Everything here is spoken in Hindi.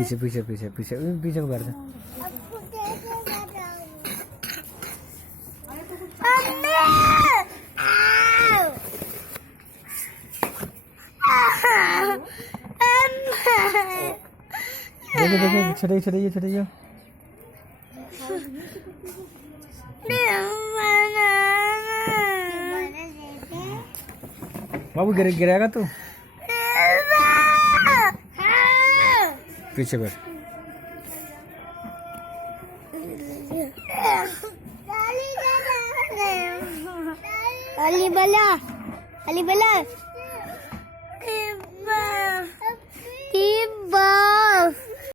पीछे पीछे पीछे पीछे पीछे को कर दे। देखो देखो छड़े छड़े छड़े बाबू गिरेगा तू पीछे बैठ। अली बला